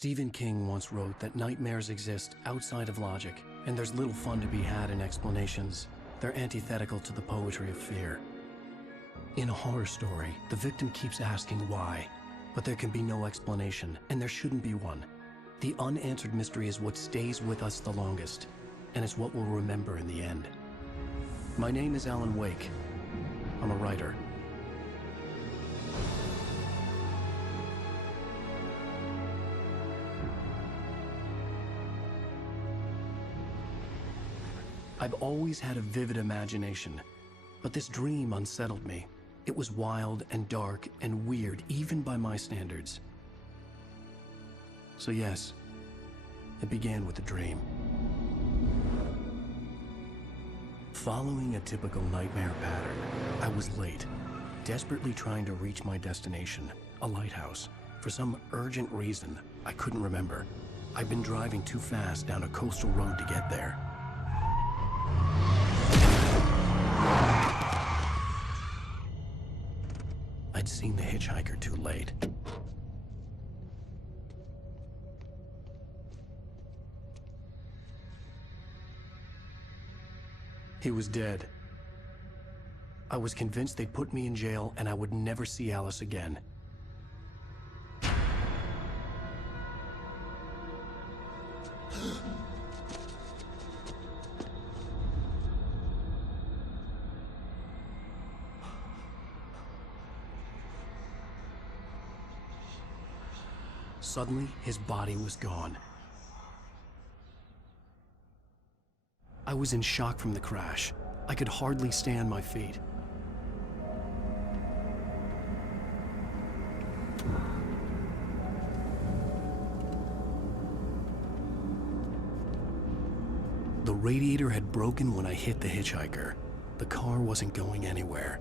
Stephen King once wrote that nightmares exist outside of logic, and there's little fun to be had in explanations. They're antithetical to the poetry of fear. In a horror story, the victim keeps asking why, but there can be no explanation, and there shouldn't be one. The unanswered mystery is what stays with us the longest, and it's what we'll remember in the end. My name is Alan Wake. I'm a writer. I've always had a vivid imagination, but this dream unsettled me. It was wild and dark and weird, even by my standards. So yes, it began with a dream. Following a typical nightmare pattern, I was late, desperately trying to reach my destination, a lighthouse. For some urgent reason, I couldn't remember. I'd been driving too fast down a coastal road to get there. I'd seen the hitchhiker too late. He was dead. I was convinced they'd put me in jail and I would never see Alice again. Suddenly, his body was gone. I was in shock from the crash. I could hardly stay on my feet. The radiator had broken when I hit the hitchhiker. The car wasn't going anywhere.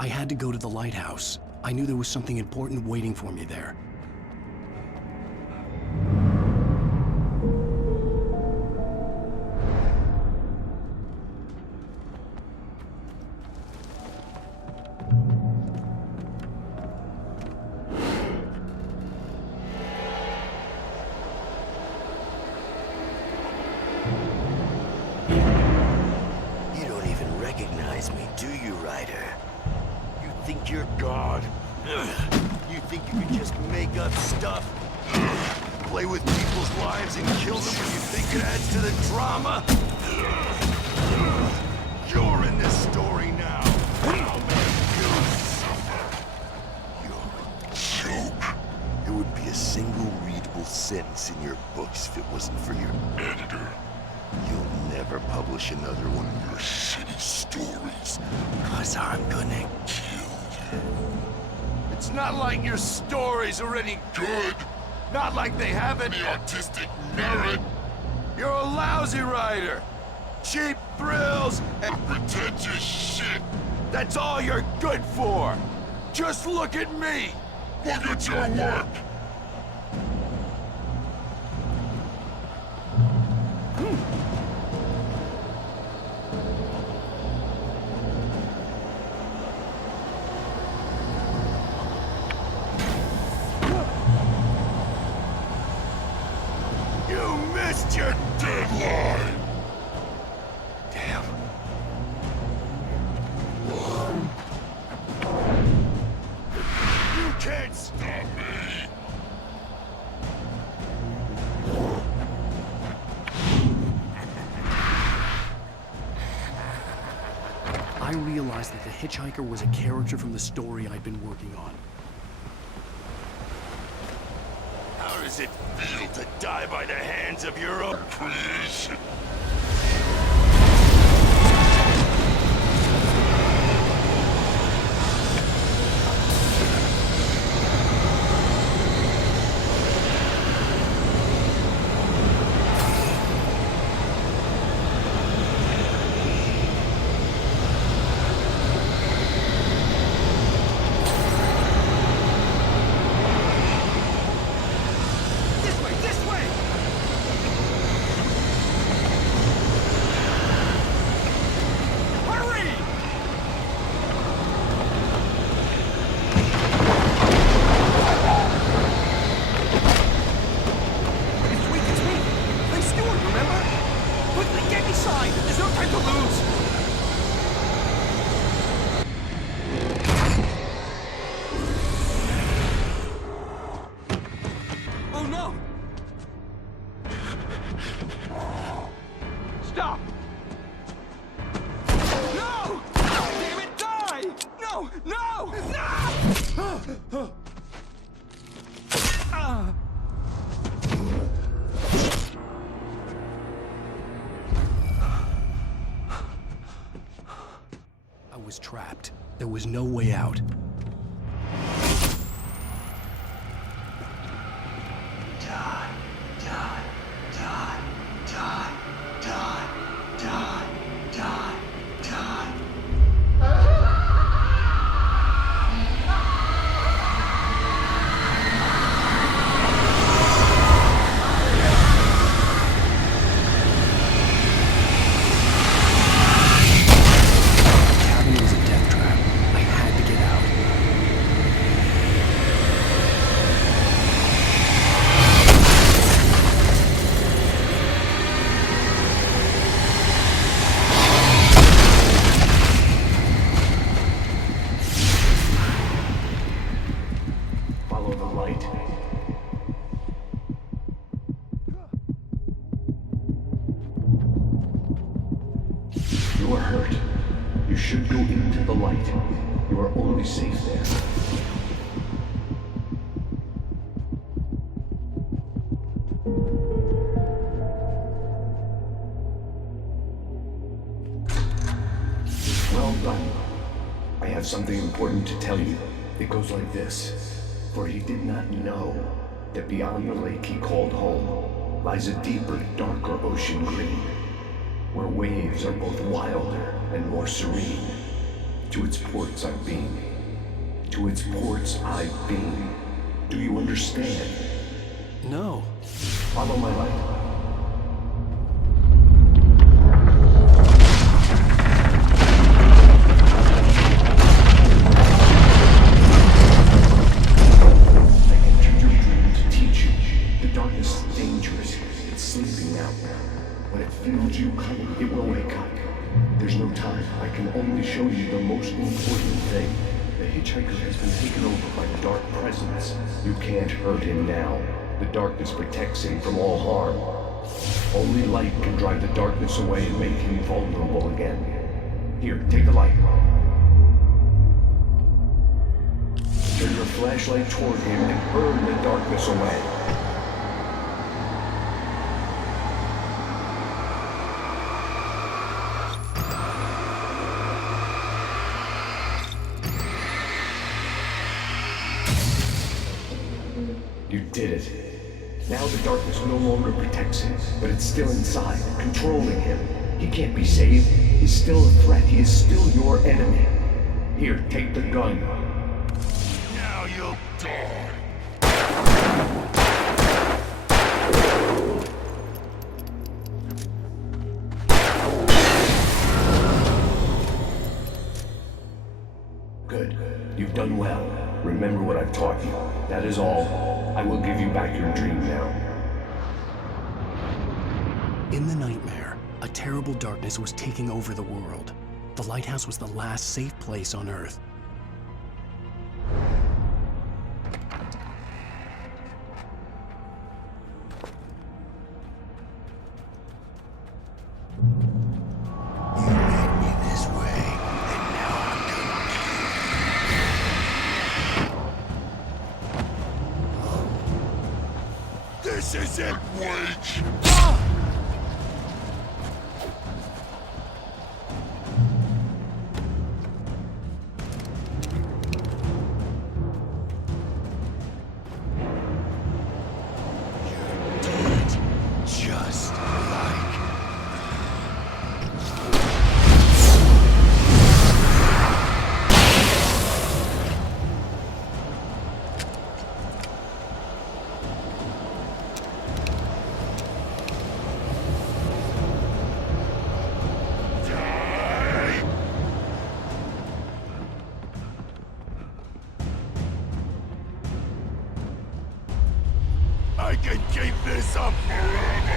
I had to go to the lighthouse. I knew there was something important waiting for me there. You don't even recognize me, do you, Ryder? You think you're God? You think you can just make up stuff? Play with people's lives and kill them when you think it adds to the drama? You're in this story now. I'll make you suffer. You're a joke. It would be a single readable sentence in your books if it wasn't for your editor. You'll never publish another one of your shitty stories, 'cause I'm gonna kill you. It's not like your stories are any good. Not like they have any artistic merit. You're a lousy writer. Cheap thrills and pretentious shit. That's all you're good for. Just look at me. Look at your work. Missed your deadline! Damn. You can't stop me! I realized that the hitchhiker was a character from the story I'd been working on. How does it feel to die by the hands of your own creation? This way! was trapped. There was no way out. Die, die, die, die, die, die, die, die. The cabin was a death trap. I had to get out. Follow the light. You are hurt. You should go into the light. You are only safe there. Well done. I have something important to tell you. It goes like this. For he did not know that beyond the lake he called home lies a deeper, darker ocean green, where waves are both wilder and more serene. To its ports I've been. To its ports I've been. Do you understand? No. Follow my light. I entered your dream to teach you. The darkness is dangerous. It's sleeping now. When it feels you coming, it will wake up. There's no time. I can only show you the most important thing. The hitchhiker has been taken over by dark presence. You can't hurt him now. The darkness protects him from all harm. Only light can drive the darkness away and make him vulnerable again. Here, take the light. Turn your flashlight toward him and burn the darkness away. You did it. Now the darkness no longer protects him, but it's still inside, controlling him. He can't be saved. He's still a threat. He is still your enemy. Here, take the gun. Now you'll die. Good. You've done well. Remember what I've taught you. That is all. I will give you back your dream now. In the nightmare, a terrible darkness was taking over the world. The lighthouse was the last safe place on Earth. You made me this way, and now I'm gonna kill you. This isn't weak! You did just like I can keep this up forever!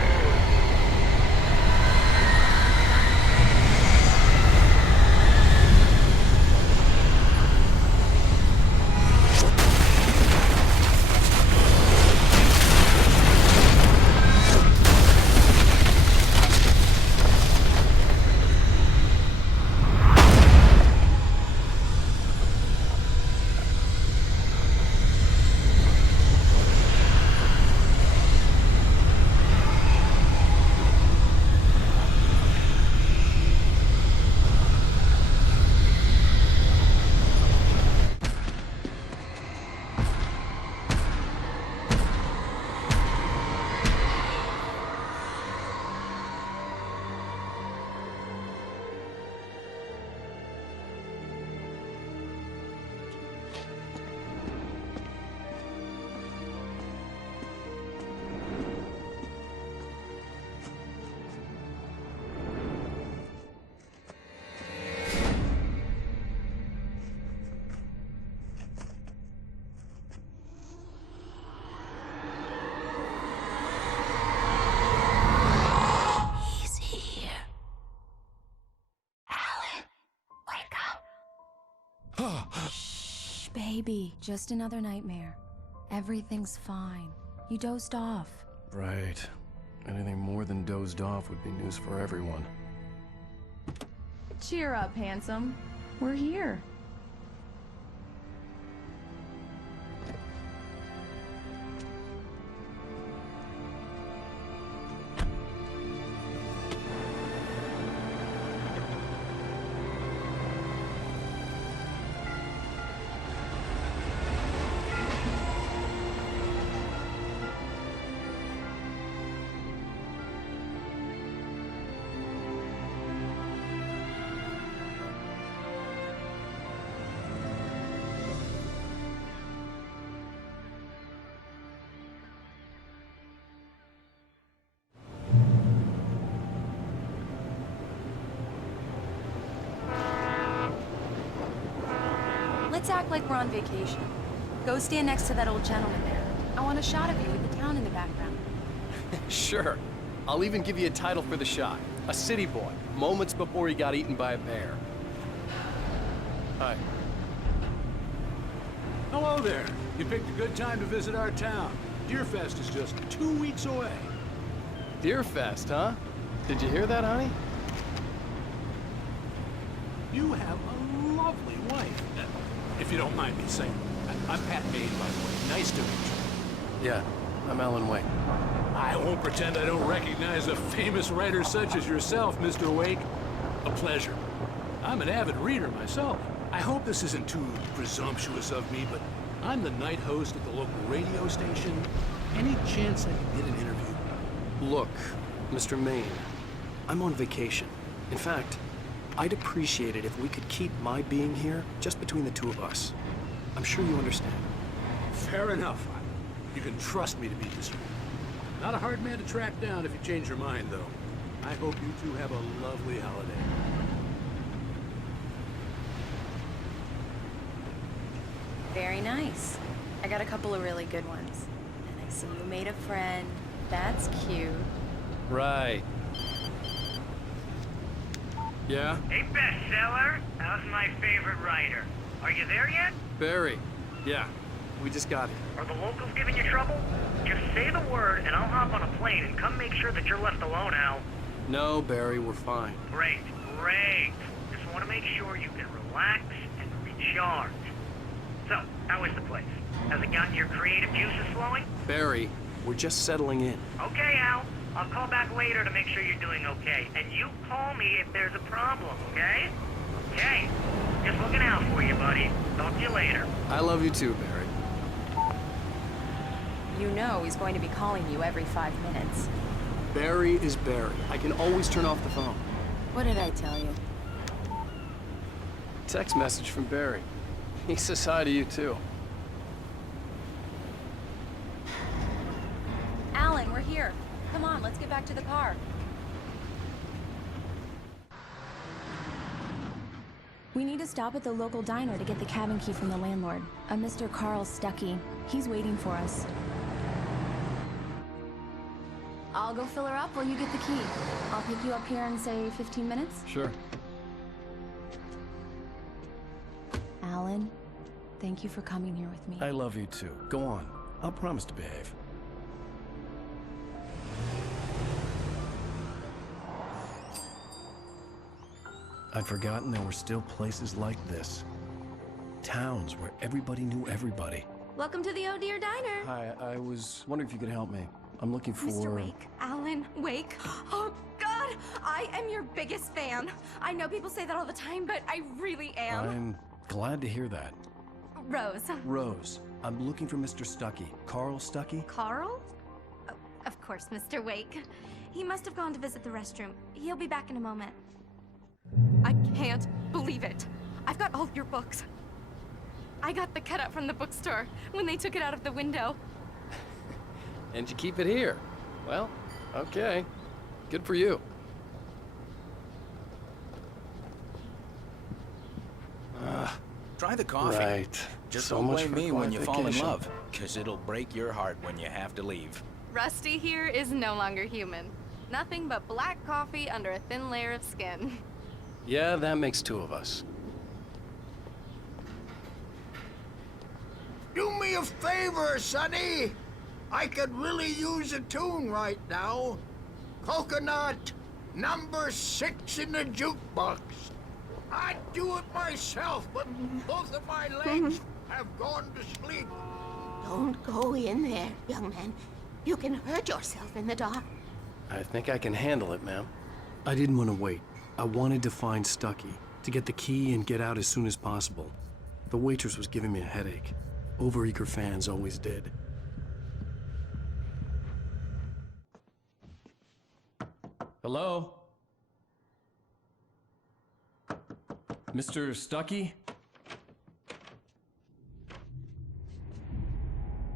Shh, baby. Just another nightmare. Everything's fine. You dozed off. Right. Anything more than dozed off would be news for everyone. Cheer up, handsome. We're here. Let's act like we're on vacation. Go stand next to that old gentleman there. I want a shot of you with the town in the background. Sure. I'll even give you a title for the shot. A city boy, moments before he got eaten by a bear. Hi. Hello there. You picked a good time to visit our town. Deerfest is just 2 weeks away. Deerfest, huh? Did you hear that, honey? You have a lovely wife. If you don't mind me saying. I'm Pat Maine, by the way. Nice to meet you. Yeah, I'm Alan Wake. I won't pretend I don't recognize a famous writer such as yourself, Mr. Wake. A pleasure. I'm an avid reader myself. I hope this isn't too presumptuous of me, but I'm the night host at the local radio station. Any chance I could get an interview? Look, Mr. Maine, I'm on vacation. In fact, I'd appreciate it if we could keep my being here just between the two of us. I'm sure you understand. Fair enough. You can trust me to be discreet. Not a hard man to track down if you change your mind, though. I hope you two have a lovely holiday. Very nice. I got a couple of really good ones. And I see you made a friend. That's cute. Right. Yeah? Hey, bestseller! How's my favorite writer? Are you there yet? Barry. Yeah. We just got here. Are the locals giving you trouble? Just say the word and I'll hop on a plane and come make sure that you're left alone, Al. No, Barry, we're fine. Great, great. Just want to make sure you can relax and recharge. So, how is the place? Has it gotten your creative juices flowing? Barry, we're just settling in. Okay, Al. I'll call back later to make sure you're doing okay. And you call me if there's a problem, okay? Okay. Just looking out for you, buddy. Talk to you later. I love you too, Barry. You know he's going to be calling you every 5 minutes. Barry is Barry. I can always turn off the phone. What did I tell you? Text message from Barry. He says hi to you too. Alan, we're here. Come on, let's get back to the car. We need to stop at the local diner to get the cabin key from the landlord. A Mr. Carl Stuckey. He's waiting for us. I'll go fill her up while you get the key. I'll pick you up here in, say, 15 minutes? Sure. Alan, thank you for coming here with me. I love you too. Go on. I'll promise to behave. I'd forgotten there were still places like this. Towns where everybody knew everybody. Welcome to the Oh Dear Diner. Hi, I was wondering if you could help me. I'm looking for... Mr. Wake. Alan Wake. Oh, God! I am your biggest fan. I know people say that all the time, but I really am. I'm glad to hear that. Rose. Rose, I'm looking for Mr. Stuckey. Carl Stuckey? Carl? Oh, of course, Mr. Wake. He must have gone to visit the restroom. He'll be back in a moment. I can't believe it. I've got all your books. I got the cutout from the bookstore when they took it out of the window. And you keep it here. Well, okay. Good for you. Try the coffee. Right. Just So don't much blame for me when you fall in qualification. love, because it'll break your heart when you have to leave. Rusty here is no longer human. Nothing but black coffee under a thin layer of skin. Yeah, that makes two of us. Do me a favor, Sonny. I could really use a tune right now. Coconut, number 6 in the jukebox. I'd do it myself, but both of my legs have gone to sleep. Don't go in there, young man. You can hurt yourself in the dark. I think I can handle it, ma'am. I didn't want to wait. I wanted to find Stucky, to get the key and get out as soon as possible. The waitress was giving me a headache. Overeager fans always did. Hello? Mr. Stucky?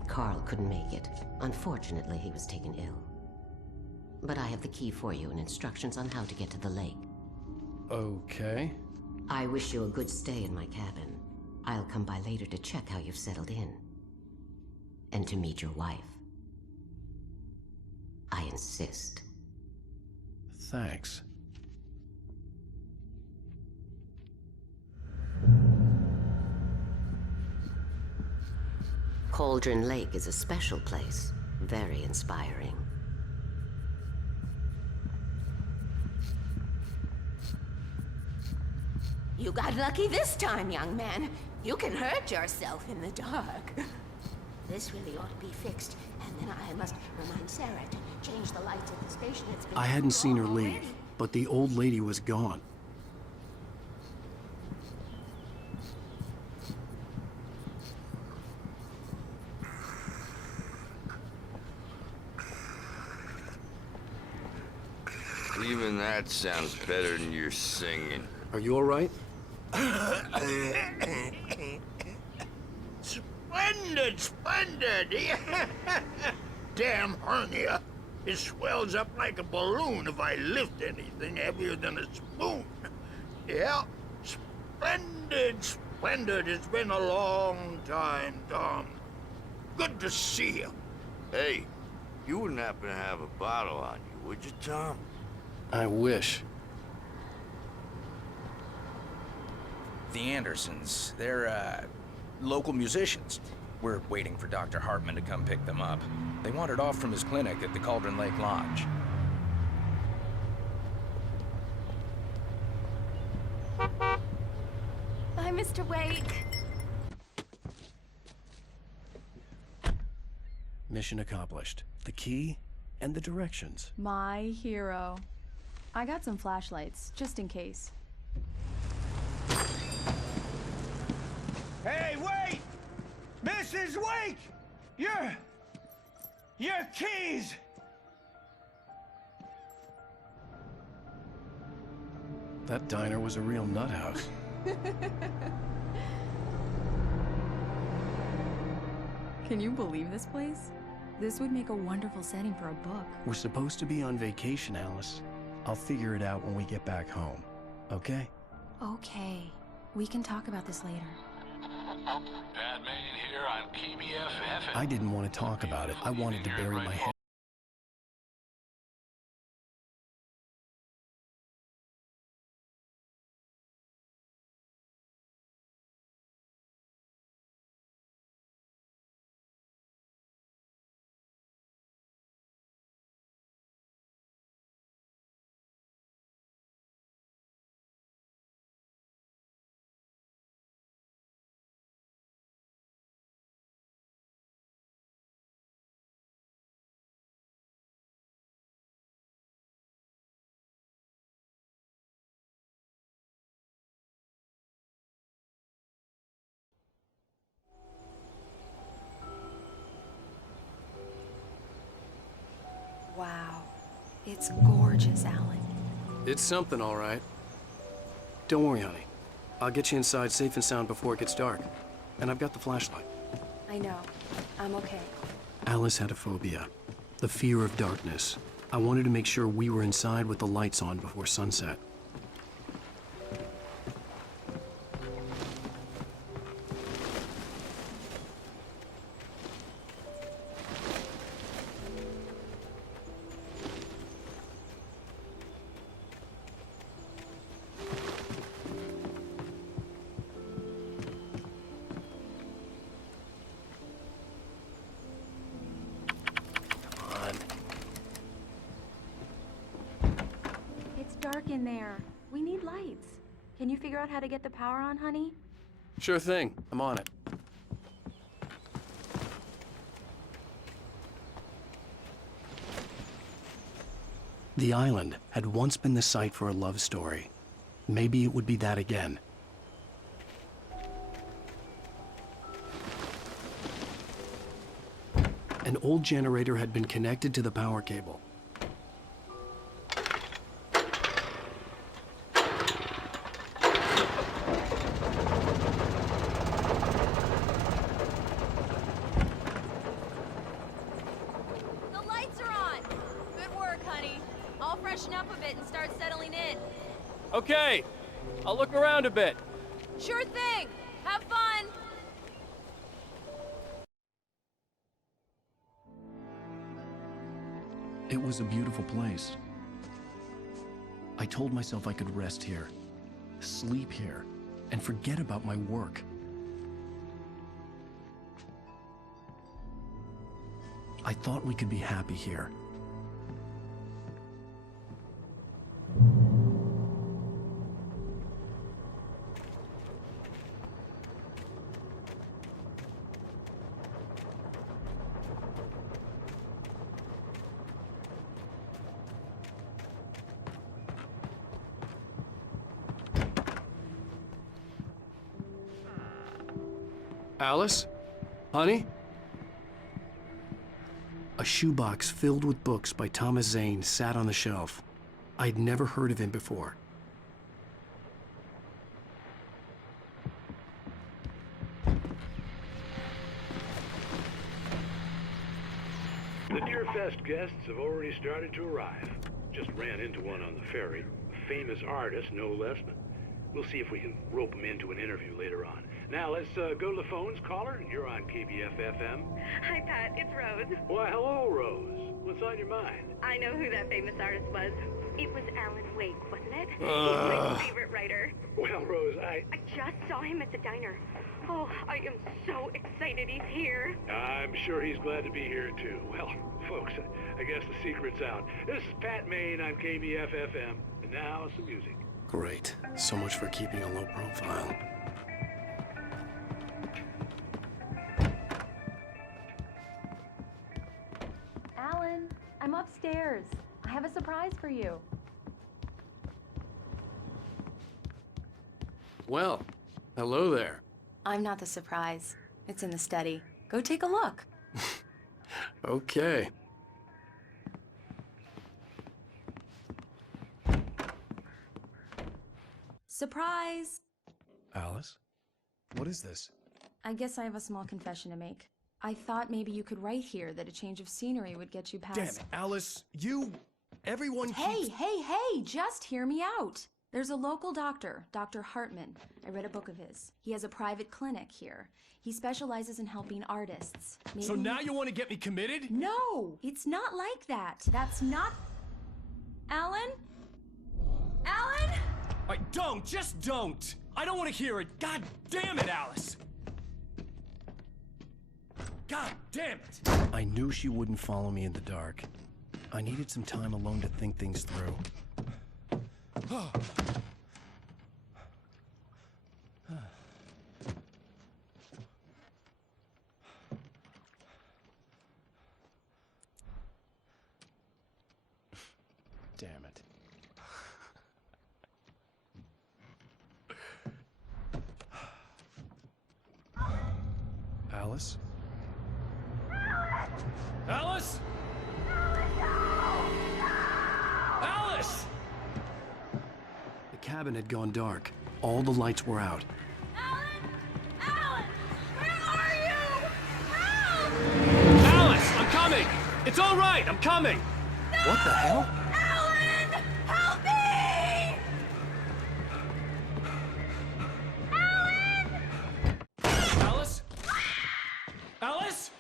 Carl couldn't make it. Unfortunately, he was taken ill. But I have the key for you and instructions on how to get to the lake. Okay. I wish you a good stay in my cabin. I'll come by later to check how you've settled in. And to meet your wife. I insist. Thanks. Cauldron Lake is a special place. Very inspiring. You got lucky this time, young man. You can hurt yourself in the dark. This really ought to be fixed, and then I must remind Sarah to change the lights at the station. It's been I hadn't seen her already. leave, but the old lady was gone. Even that sounds better than your singing. Are you all right? Splendid, splendid! Damn hernia. It swells up like a balloon if I lift anything heavier than a spoon. Yeah, splendid, splendid. It's been a long time, Tom. Good to see you. Hey, you wouldn't happen to have a bottle on you, would you, Tom? I wish. The Andersons, they're, local musicians. We're waiting for Dr. Hartman to come pick them up. They wandered off from his clinic at the Cauldron Lake Lodge. Bye, Mr. Wake. Mission accomplished. The key and the directions. My hero. I got some flashlights, just in case. Hey, wait! Mrs. Wake! Your keys! That diner was a real nut house. Can you believe this place? This would make a wonderful setting for a book. We're supposed to be on vacation, Alice. I'll figure it out when we get back home. Okay? Okay. We can talk about this later. Bad man here on KBFF. I didn't want to talk about it. I wanted to bury my head. Wow. It's gorgeous, Alan. It's something, all right. Don't worry, honey. I'll get you inside safe and sound before it gets dark. And I've got the flashlight. I know. I'm okay. Alice had a phobia. The fear of darkness. I wanted to make sure we were inside with the lights on before sunset. in there. We need lights. Can you figure out how to get the power on, honey? Sure thing. I'm on it. The island had once been the site for a love story. Maybe it would be that again. An old generator had been connected to the power cable. The lights are on! Good work, honey. I'll freshen up a bit and start settling in. Okay, I'll look around a bit. Sure thing! Have fun! It was a beautiful place. I told myself I could rest here, sleep here, and forget about my work. I thought we could be happy here. Alice? Honey? A shoebox filled with books by Thomas Zane sat on the shelf. I'd never heard of him before. The Deer Fest guests have already started to arrive. Just ran into one on the ferry. A famous artist, no less. But we'll see if we can rope him into an interview later on. Now, let's go to the phones. Caller, you're on KBF-FM. Hi, Pat. It's Rose. Why, hello, Rose. What's on your mind? I know who that famous artist was. It was Alan Wake, wasn't it? He's my favorite writer. Well, Rose, I just saw him at the diner. Oh, I am so excited he's here. I'm sure he's glad to be here, too. Well, folks, I guess the secret's out. This is Pat Maine on KBF-FM. And now, some music. Great. So much for keeping a low profile. Alan, I'm upstairs. I have a surprise for you. Well, hello there. I'm not the surprise. It's in the study. Go take a look. Okay. Surprise! Alice? What is this? I guess I have a small confession to make. I thought maybe you could write here that a change of scenery would get you past... Damn it, Alice, everyone Hey, just hear me out. There's a local doctor, Dr. Hartman. I read a book of his. He has a private clinic here. He specializes in helping artists. Maybe... So now you want to get me committed? No, it's not like that. That's not... Alan? Alan? Just don't! I don't want to hear it! God damn it, Alice! God damn it! I knew she wouldn't follow me in the dark. I needed some time alone to think things through. Damn it. Alice? Alice? Alice! The cabin had gone dark. All the lights were out. Alice, I'm coming! It's all right, I'm coming! What the hell? Alan! Help me! Alice? Alice?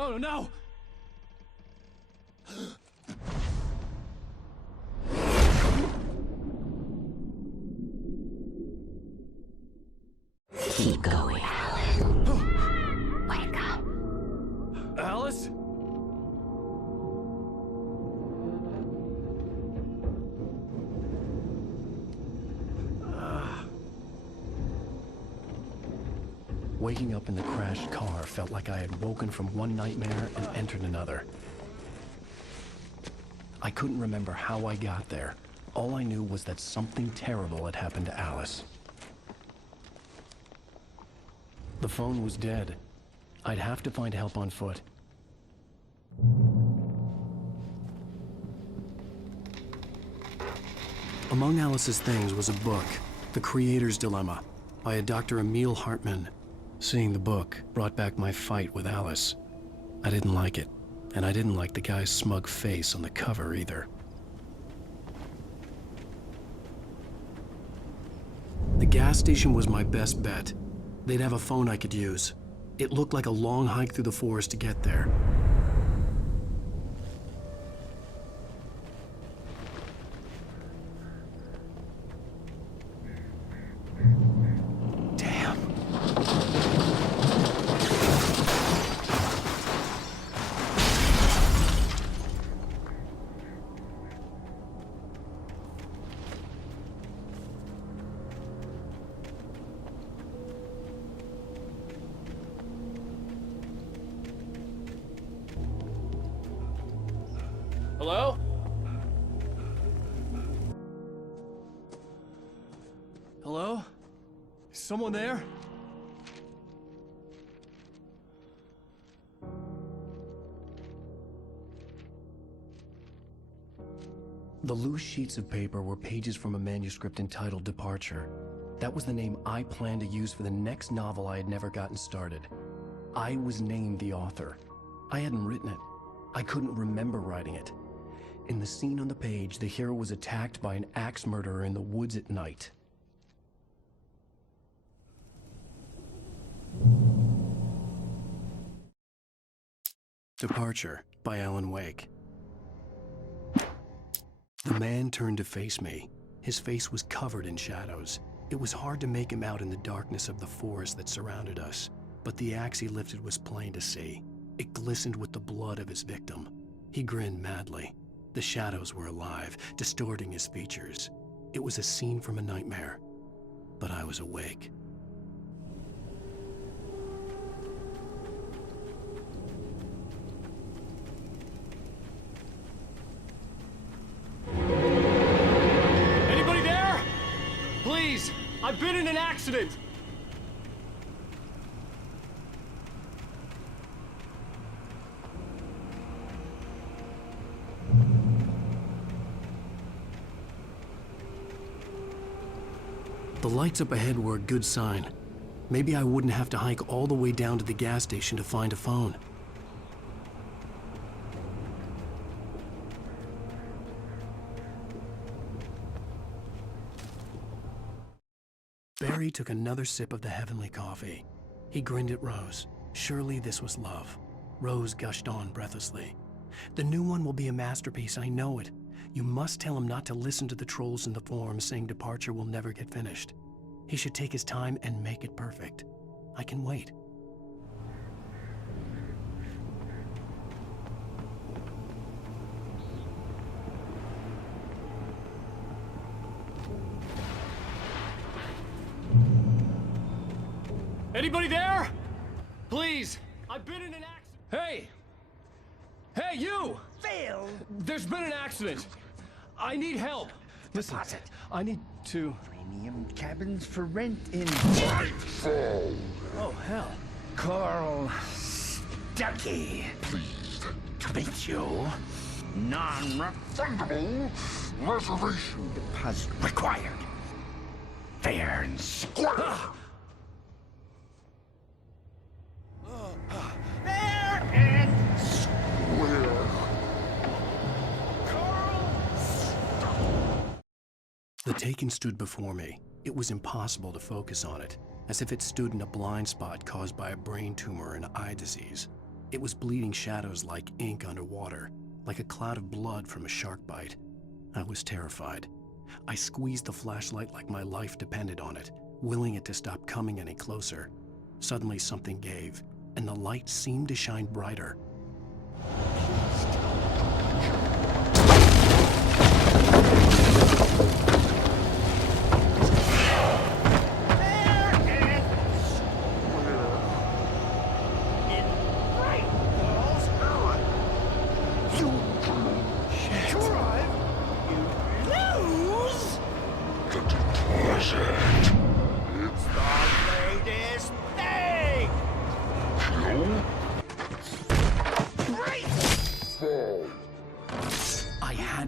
Oh no! Keep going, Alan. Wake up. Alice? Waking up in the crashed car felt like I had woken from one nightmare and entered another. I couldn't remember how I got there. All I knew was that something terrible had happened to Alice. The phone was dead. I'd have to find help on foot. Among Alice's things was a book, The Creator's Dilemma, by a Dr. Emil Hartmann. Seeing the book brought back my fight with Alice. I didn't like it, and I didn't like the guy's smug face on the cover either. The gas station was my best bet. They'd have a phone I could use. It looked like a long hike through the forest to get there. Hello? Hello? Is someone there? The loose sheets of paper were pages from a manuscript entitled Departure. That was the name I planned to use for the next novel I had never gotten started. I was named the author. I hadn't written it. I couldn't remember writing it. In the scene on the page, the hero was attacked by an axe murderer in the woods at night. Departure by Alan Wake. The man turned to face me. His face was covered in shadows. It was hard to make him out in the darkness of the forest that surrounded us, but the axe he lifted was plain to see. It glistened with the blood of his victim. He grinned madly. The shadows were alive, distorting his features. It was a scene from a nightmare, but I was awake. Anybody there? Please, I've been in an accident. The lights up ahead were a good sign. Maybe I wouldn't have to hike all the way down to the gas station to find a phone. Barry took another sip of the heavenly coffee. He grinned at Rose. Surely this was love. Rose gushed on breathlessly. The new one will be a masterpiece, I know it. You must tell him not to listen to the trolls in the forums saying Departure will never get finished. He should take his time and make it perfect. I can wait. Anybody there? Please, I've been in an accident. Hey! Hey, you! Phil! There's been an accident. I need help. Listen, Deposit. I need to... Premium cabins for rent in Nightfall. Oh, hell. Carl Stuckey. Pleased To meet you. Non-refundable reservation. deposit required. Fair and square. Fair and Where? The Taken stood before me. It was impossible to focus on it, as if it stood in a blind spot caused by a brain tumor and eye disease. It was bleeding shadows like ink underwater, like a cloud of blood from a shark bite. I was terrified. I squeezed the flashlight like my life depended on it, willing it to stop coming any closer. Suddenly something gave, and the light seemed to shine brighter.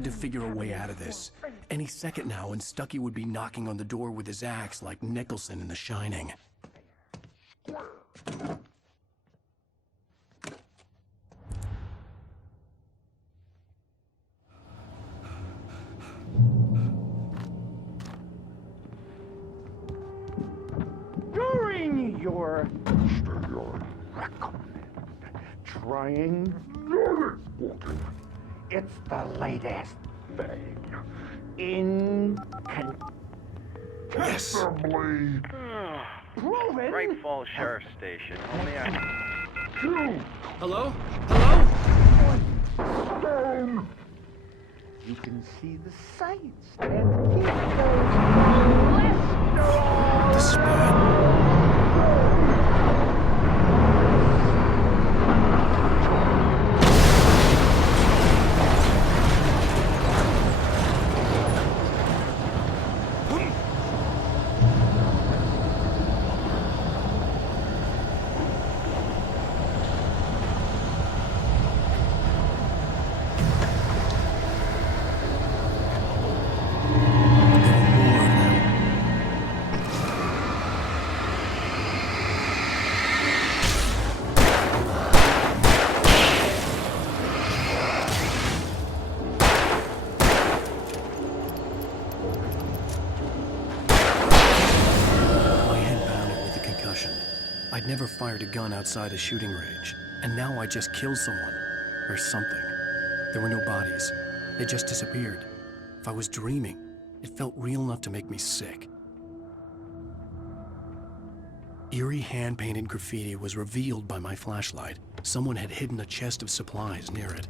had to figure a way out of this. Any second now, and Stucky would be knocking on the door with his axe like Nicholson in The Shining. During your trying it's the latest thing in Yes. proven. Great Falls Sheriff's Station. Only Hello? Hello? Stone. You can see the sights and keep those The spot. I'd never fired a gun outside a shooting range, and now I just killed someone. Or something. There were no bodies. They just disappeared. If I was dreaming, it felt real enough to make me sick. Eerie hand-painted graffiti was revealed by my flashlight. Someone had hidden a chest of supplies near it.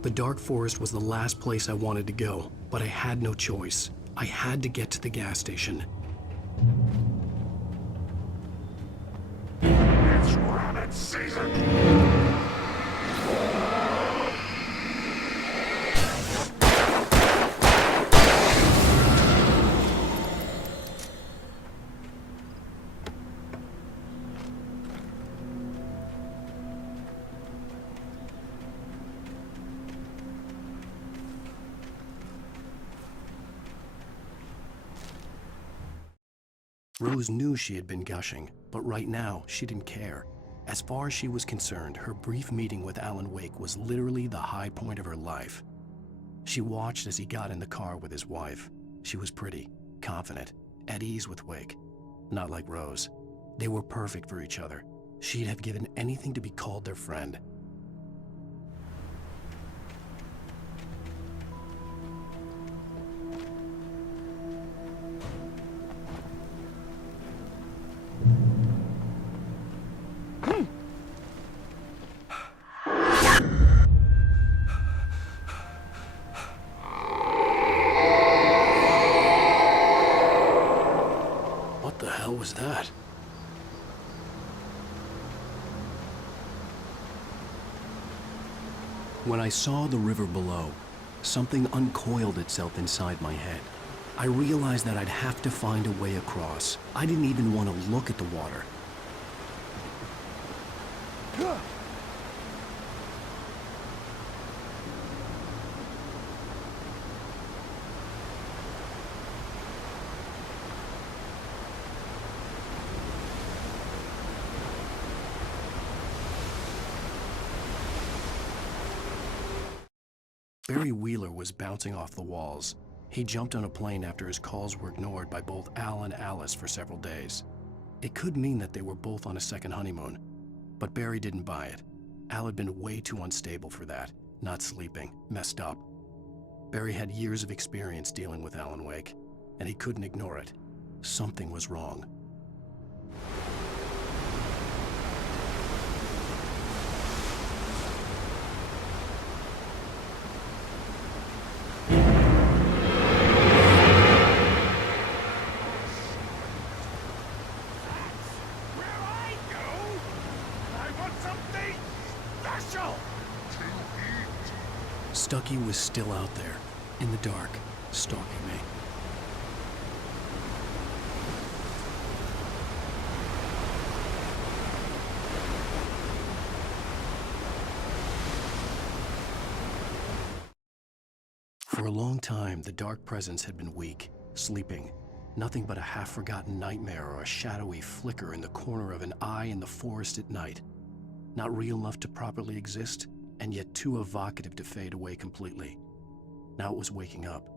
The dark forest was the last place I wanted to go, but I had no choice. I had to get to the gas station. It's rabbit season. Rose knew she had been gushing, but right now, she didn't care. As far as she was concerned, her brief meeting with Alan Wake was literally the high point of her life. She watched as he got in the car with his wife. She was pretty, confident, at ease with Wake. Not like Rose. They were perfect for each other. She'd have given anything to be called their friend. What the hell was that? When I saw the river below, something uncoiled itself inside my head. I realized that I'd have to find a way across. I didn't even want to look at the water. Barry Wheeler was bouncing off the walls. He jumped on a plane after his calls were ignored by both Al and Alice for several days. It could mean that they were both on a second honeymoon, but Barry didn't buy it. Al had been way too unstable for that, not sleeping, messed up. Barry had years of experience dealing with Alan Wake, and he couldn't ignore it. Something was wrong. Stucky was still out there, in the dark, stalking me. For a long time, the dark presence had been weak, sleeping. Nothing but a half-forgotten nightmare or a shadowy flicker in the corner of an eye in the forest at night. Not real enough to properly exist, and yet too evocative to fade away completely. Now it was waking up.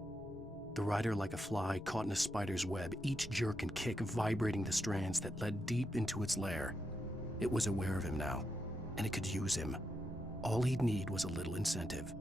The rider like a fly caught in a spider's web, each jerk and kick vibrating the strands that led deep into its lair. It was aware of him now, and it could use him. All he'd need was a little incentive.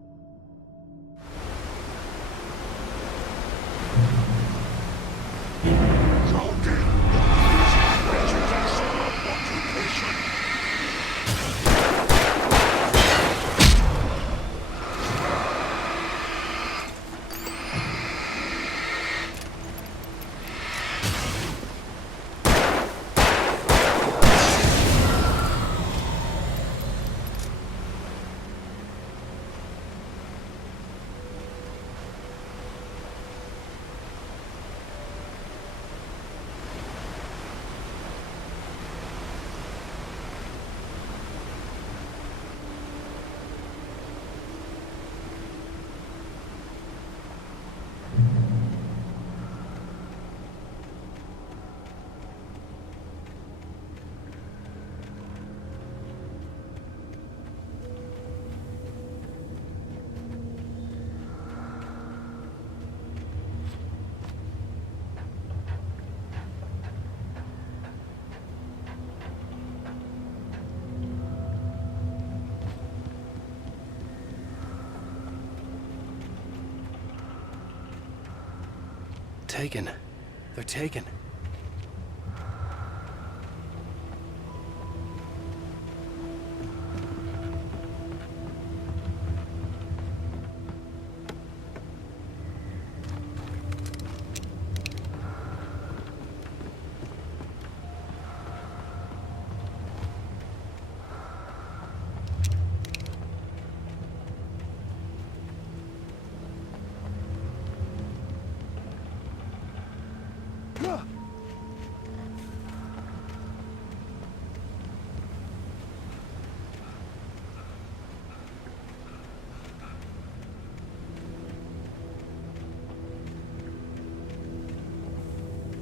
Taken. They're taken.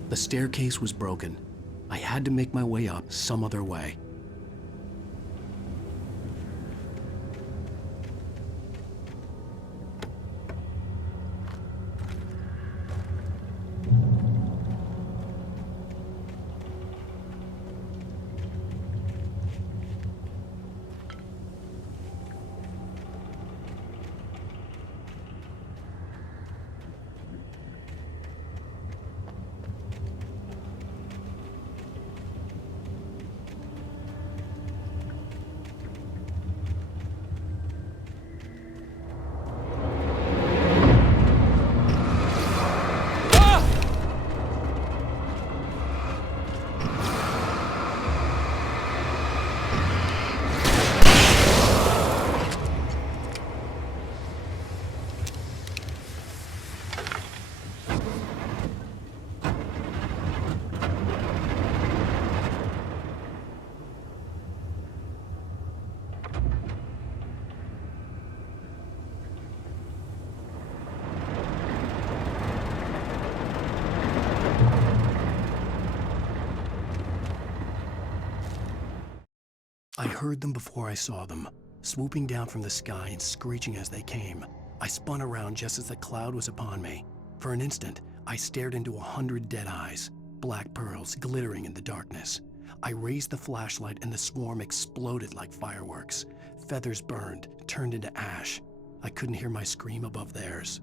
The staircase was broken. I had to make my way up some other way. I heard them before I saw them, swooping down from the sky and screeching as they came. I spun around just as the cloud was upon me. For an instant, I stared into 100 dead eyes, black pearls glittering in the darkness. I raised the flashlight and the swarm exploded like fireworks. Feathers burned, turned into ash. I couldn't hear my scream above theirs.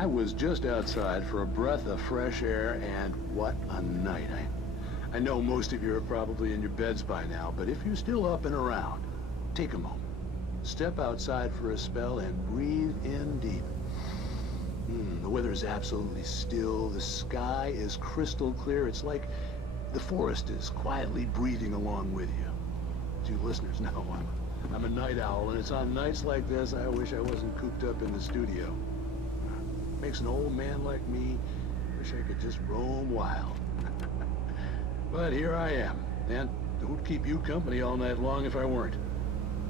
I was just outside for a breath of fresh air, and what a night. I know most of you are probably in your beds by now, but if you're still up and around, take a moment. Step outside for a spell and breathe in deep. The weather is absolutely still. The sky is crystal clear. It's like the forest is quietly breathing along with you. As you listeners know, I'm a night owl, and it's on nights like this I wish I wasn't cooped up in the studio. Makes an old man like me wish I could just roam wild. But here I am, and who'd keep you company all night long if I weren't?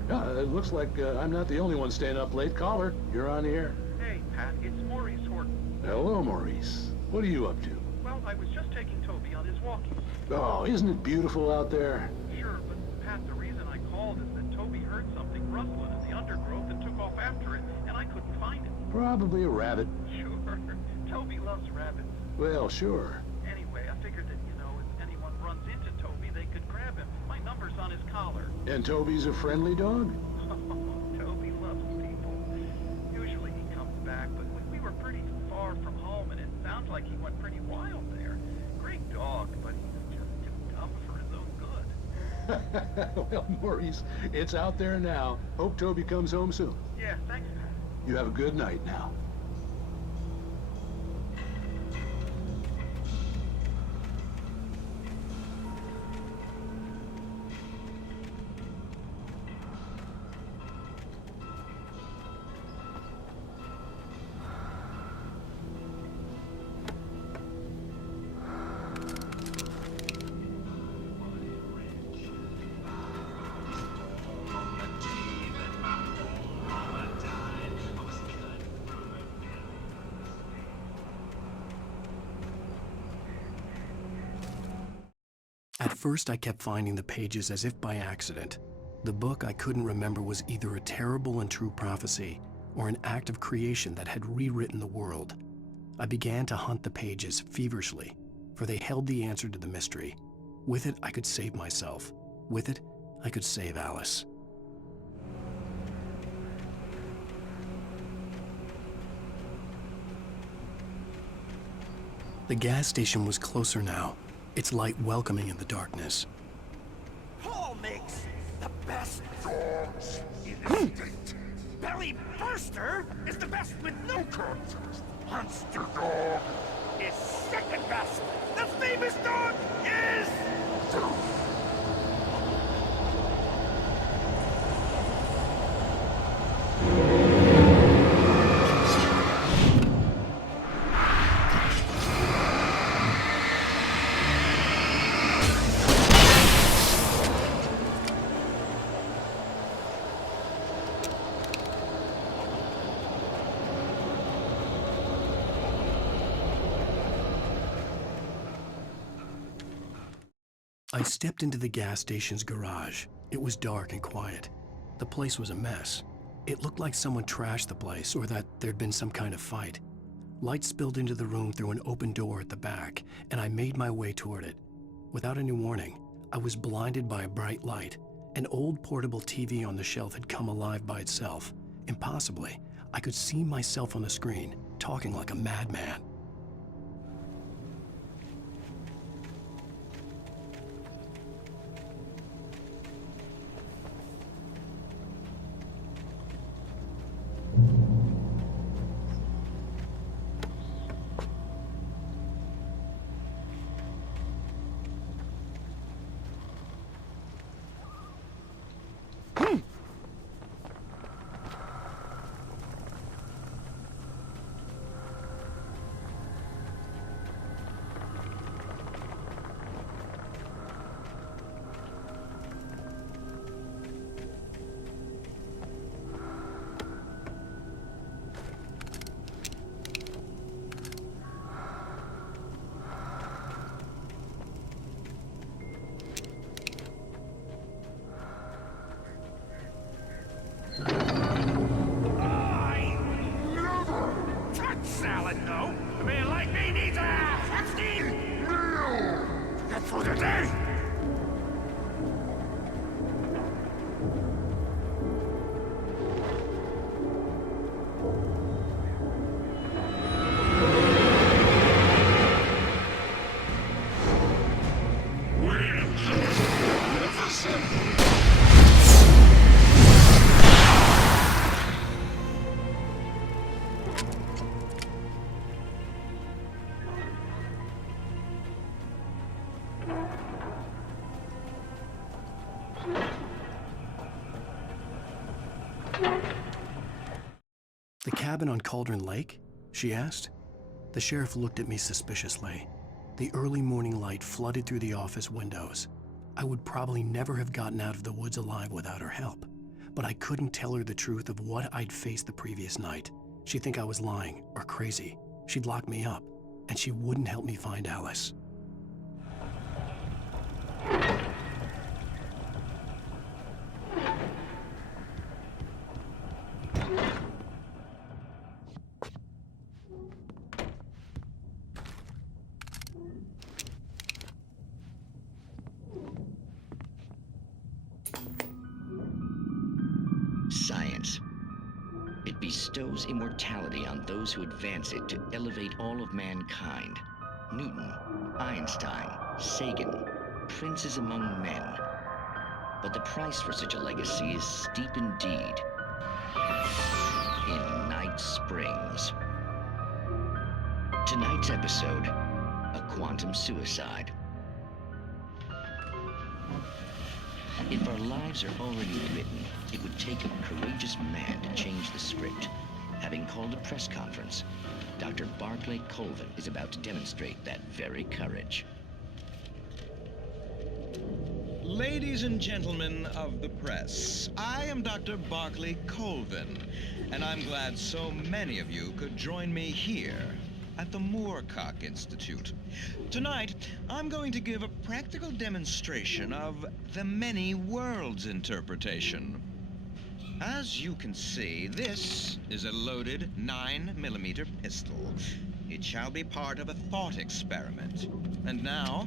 It looks like I'm not the only one staying up late. Caller, you're on the air. Hey, Pat, it's Maurice Horton. Hello, Maurice. What are you up to? Well, I was just taking Toby on his walkie. Oh, isn't it beautiful out there? Sure, but Pat, the reason I called is that Toby heard something rustling in the undergrowth and took off after it, and I couldn't find it. Probably a rabbit. Sure. Toby loves rabbits. Well, sure. Anyway, I figured that, if anyone runs into Toby, they could grab him. My number's on his collar. And Toby's a friendly dog? Oh, Toby loves people. Usually he comes back, but we were pretty far from home, and it sounds like he went pretty wild there. Great dog, but he's just too dumb for his own good. Well, Maurice, it's out there now. Hope Toby comes home soon. Yeah, thanks, Pat. You have a good night now. At first, I kept finding the pages as if by accident. The book I couldn't remember was either a terrible and true prophecy or an act of creation that had rewritten the world. I began to hunt the pages feverishly, for they held the answer to the mystery. With it, I could save myself. With it, I could save Alice. The gas station was closer now, its light welcoming in the darkness. Paul makes the best dogs in the state. Belly Burster is the best with no contest. Monster Dog is second best. The famous dog is... I stepped into the gas station's garage. It was dark and quiet. The place was a mess. It looked like someone trashed the place or that there'd been some kind of fight. Light spilled into the room through an open door at the back, and I made my way toward it. Without any warning, I was blinded by a bright light. An old portable TV on the shelf had come alive by itself. Impossibly, I could see myself on the screen, talking like a madman. Salad, no. A man like me needs a hefty meal. That's for the day. this! The cabin on Cauldron Lake? She asked. The sheriff looked at me suspiciously. The early morning light flooded through the office windows. I would probably never have gotten out of the woods alive without her help, but I couldn't tell her the truth of what I'd faced the previous night. She'd think I was lying or crazy. She'd lock me up, and she wouldn't help me find Alice. Science. It bestows immortality on those who advance it to elevate all of mankind. Newton, Einstein, Sagan, princes among men. But the price for such a legacy is steep indeed. In Night Springs. Tonight's episode, a quantum suicide. If our lives are already written, it would take a courageous man to change the script. Having called a press conference, Dr. Barclay Colvin is about to demonstrate that very courage. Ladies and gentlemen of the press, I am Dr. Barclay Colvin, and I'm glad so many of you could join me here at the Moorcock Institute. Tonight, I'm going to give a practical demonstration of the many worlds interpretation. As you can see, this is a loaded 9mm pistol. It shall be part of a thought experiment. And now,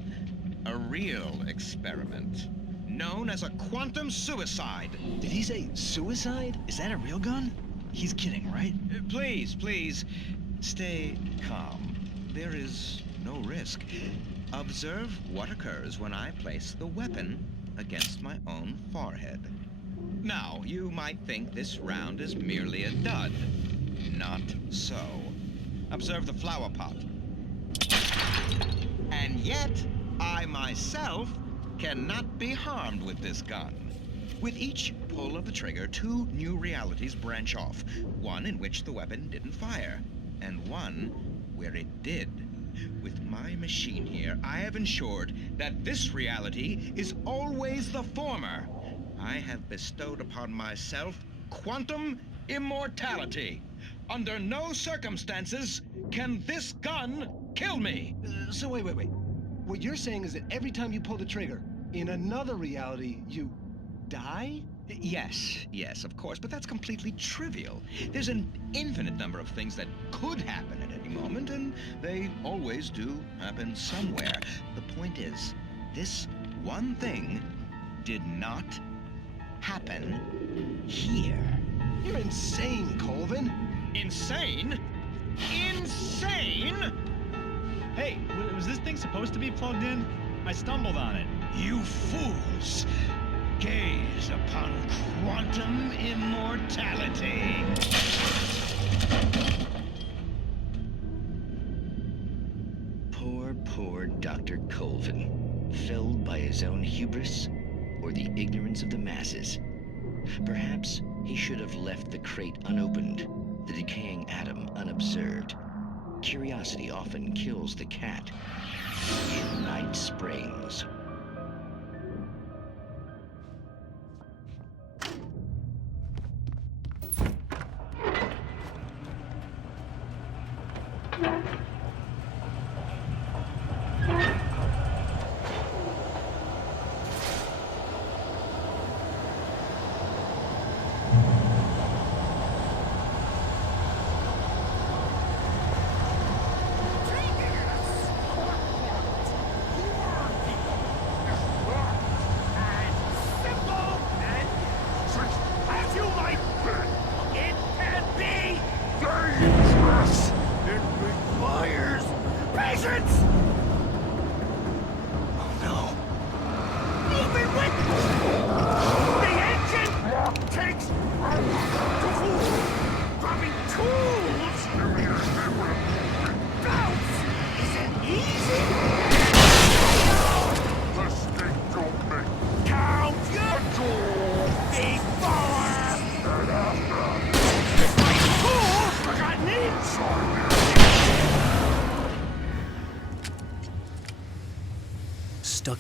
a real experiment, known as a quantum suicide. Did he say suicide? Is that a real gun? He's kidding, right? Please, stay calm. There is no risk. Observe what occurs when I place the weapon against my own forehead. Now, you might think this round is merely a dud. Not so. Observe the flower pot. And yet, I myself cannot be harmed with this gun. With each pull of the trigger, two new realities branch off. One in which the weapon didn't fire, and one where it did. With my machine here, I have ensured that this reality is always the former. I have bestowed upon myself quantum immortality. Under no circumstances can this gun kill me. So wait. What you're saying is that every time you pull the trigger, in another reality, you die? Yes, of course, but that's completely trivial. There's an infinite number of things that could happen at any moment, and they always do happen somewhere. The point is, this one thing did not happen here. You're insane, Colvin. Insane? Insane? Hey, was this thing supposed to be plugged in? I stumbled on it. You fools! Gaze upon quantum immortality. Poor Dr. Colvin, felled by his own hubris or the ignorance of the masses. Perhaps he should have left the crate unopened, the decaying atom unobserved. Curiosity often kills the cat. In Night Springs.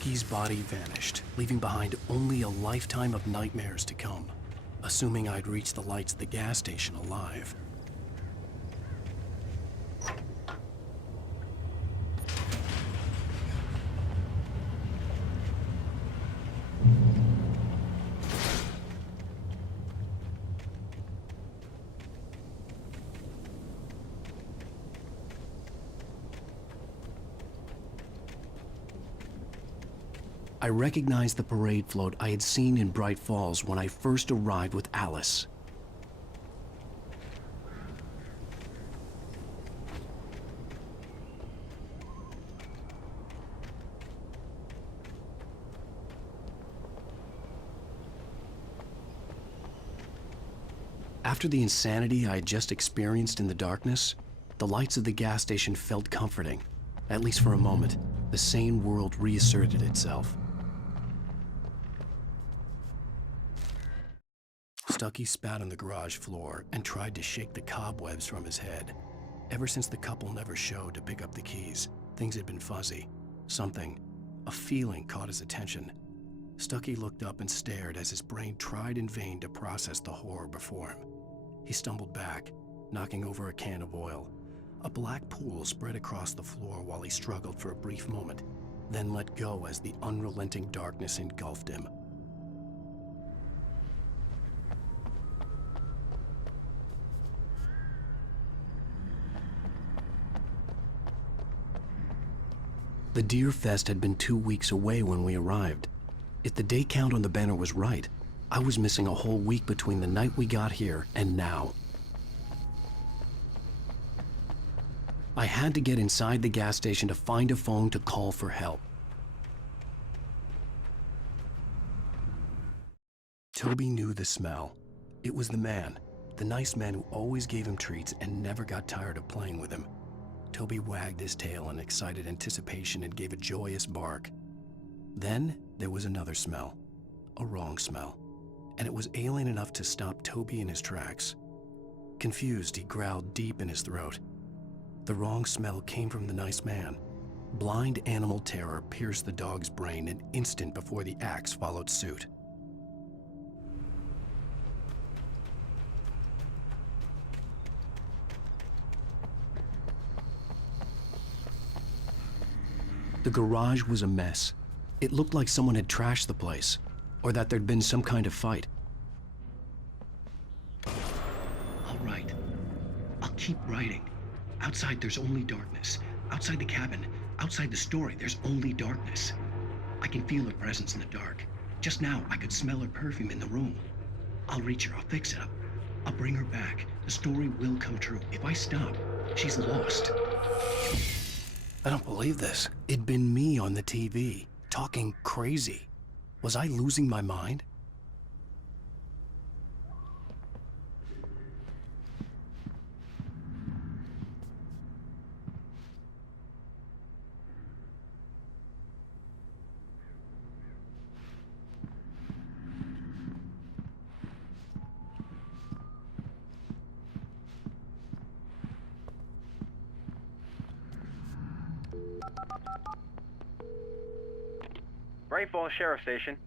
Stucky's body vanished, leaving behind only a lifetime of nightmares to come, assuming I'd reached the lights of the gas station alive. I recognized the parade float I had seen in Bright Falls when I first arrived with Alice. After the insanity I had just experienced in the darkness, the lights of the gas station felt comforting. At least for a moment, the sane world reasserted itself. Stucky spat on the garage floor and tried to shake the cobwebs from his head. Ever since the couple never showed to pick up the keys, things had been fuzzy. Something, a feeling caught his attention. Stucky looked up and stared as his brain tried in vain to process the horror before him. He stumbled back, knocking over a can of oil. A black pool spread across the floor while he struggled for a brief moment, then let go as the unrelenting darkness engulfed him. The Deer Fest had been 2 weeks away when we arrived. If the day count on the banner was right, I was missing a whole week between the night we got here and now. I had to get inside the gas station to find a phone to call for help. Toby knew the smell. It was the nice man who always gave him treats and never got tired of playing with him. Toby wagged his tail in excited anticipation and gave a joyous bark. Then there was another smell, a wrong smell, and it was alien enough to stop Toby in his tracks. Confused, he growled deep in his throat. The wrong smell came from the nice man. Blind animal terror pierced the dog's brain an instant before the axe followed suit. The garage was a mess. It looked like someone had trashed the place, or that there'd been some kind of fight. All right. I'll keep writing. Outside, there's only darkness. Outside the cabin, outside the story, there's only darkness. I can feel her presence in the dark. Just now, I could smell her perfume in the room. I'll reach her. I'll fix it up. I'll bring her back. The story will come true. If I stop, she's lost. I don't believe this. It'd been me on the TV, talking crazy. Was I losing my mind? Bright Falls Sheriff Station.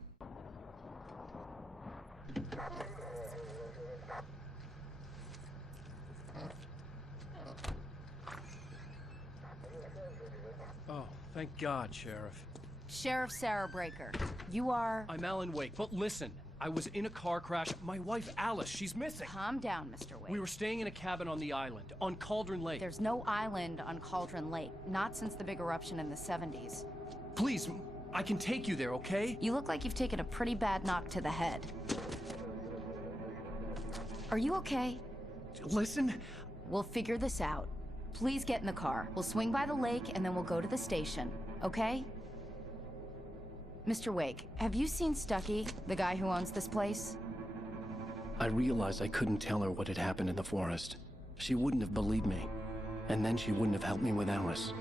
Oh, thank God, Sheriff. Sheriff Sarah Breaker, you are... I'm Alan Wake, but listen, I was in a car crash. My wife, Alice, she's missing. Calm down, Mr. Wake. We were staying in a cabin on the island, on Cauldron Lake. There's no island on Cauldron Lake, not since the big eruption in the 70s. Please, I can take you there, okay? You look like you've taken a pretty bad knock to the head. Are you okay? Listen. We'll figure this out. Please get in the car. We'll swing by the lake and then we'll go to the station, okay? Mr. Wake, have you seen Stucky, the guy who owns this place? I realized I couldn't tell her what had happened in the forest. She wouldn't have believed me. And then she wouldn't have helped me with Alice.